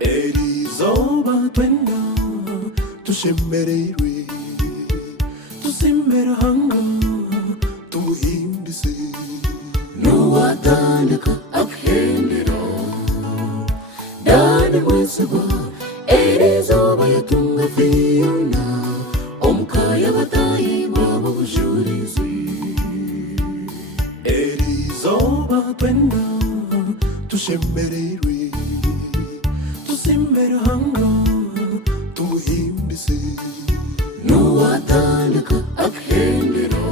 Elizoba twenda tushemererwe tusimbera hanga tumuhimbise nuwatandika akhendera dani Mwesigwa Elizoba yatunga Fiona omukaya batayi babo bujurizi Elizoba twenda tushemererwe tusimbera hanga tumuhimbise nuwatandika akhendera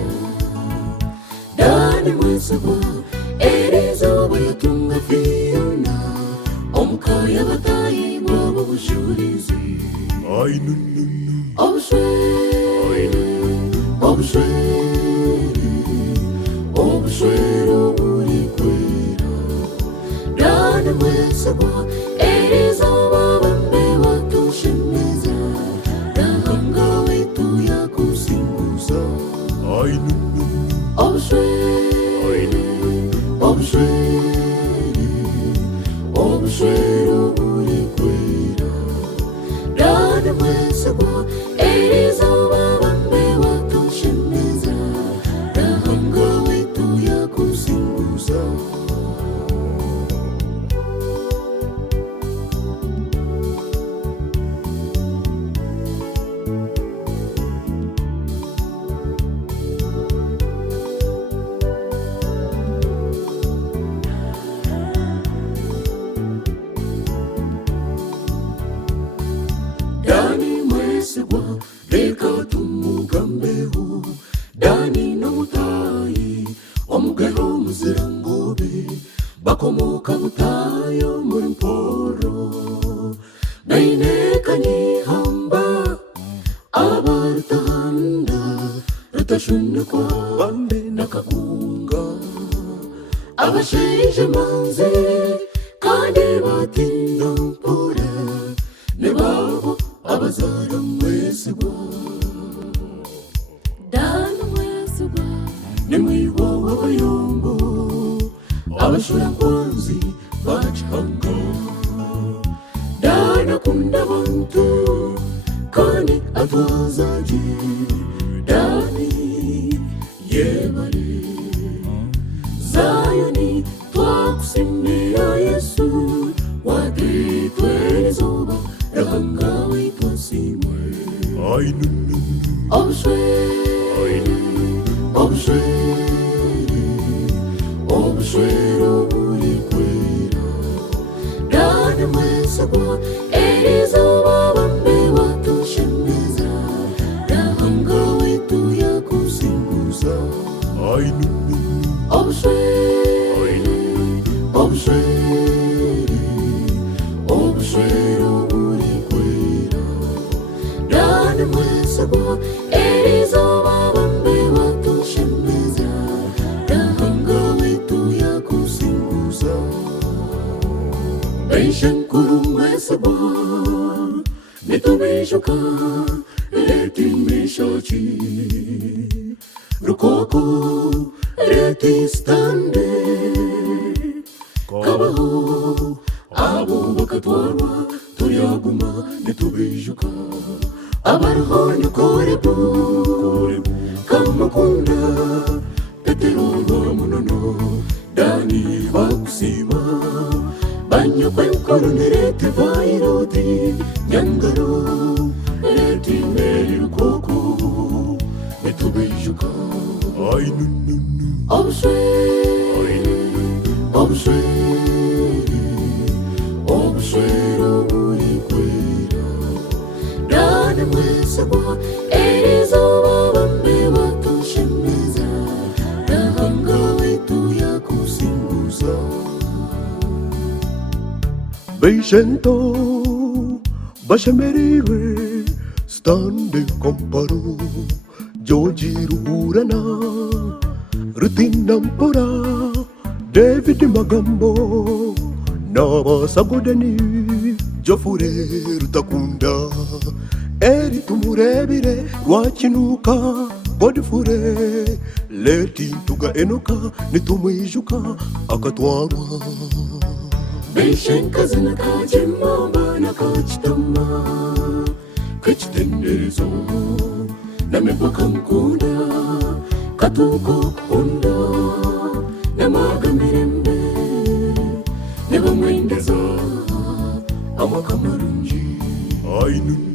dani Mwesigwa Elizoba yatunga Fiona omukaya batayi babo bujurizi obushwere oburi kwera dani Mwesigwa Elizoba bambe watushemeza rahanga wetu ya kusinguza obushwere oburi kwera dani Mwesigwa Elizoba bambe watushemeza rahanga wetu ya kusinguza Dani Mwesigwa reka tumugambeho dani namutayi omugeho muzirangobe bakomoka butayo muri mporo bainekanyihamba abarutahanda rutashunukwa bambe nakagunga abasheje manze kandi batinda mpora nebabo abazara Mwesigwa dani Mwesigwa nimwibo w'abayombo abashura kwanzi bacihanga dani akunda abantu kandi atwazaje dani yebare Zayoni twakusimira Yesu waditwe Elizoba rahanga wetu simwe obushwere oburi kwera dani Mwesigwa Elizoba bambe watushemeza rahanga wetu ya kusinguza obushwere oburi kwera dani Mwesigwa Elizoba bambe watushemeza rahanga wetu ya kusinguza Beishankuru Mwesigwa nitubishuka leti mishochi rukoko leti stande kabaho abo bakatwarwa tuyaguma nitubijuka abarhonyo korebu kamakunda petero munono dani bakusima banyo kwenkoro nerete vairodi nyangaro leti meri rukoko nitubijuka obushwere oburi kwera dani Mwesigwa Elizoba bambe watushemeza rahanga wetu ya kusinguza Beishento bashemerirwe stande komparo joji ruhurana nampora David Magambo n'abasagodeni Jofure Rutakunda eri tumurebire rwakinuka Godfure leti tuga enoka nitumwijuka akatwarwa Beshen kazana kajimama na kachitama Kachitenderezo namepoka mkunda Katuko kunda Namaгаmirembe Neba mwendeza Amakamarunji Ainun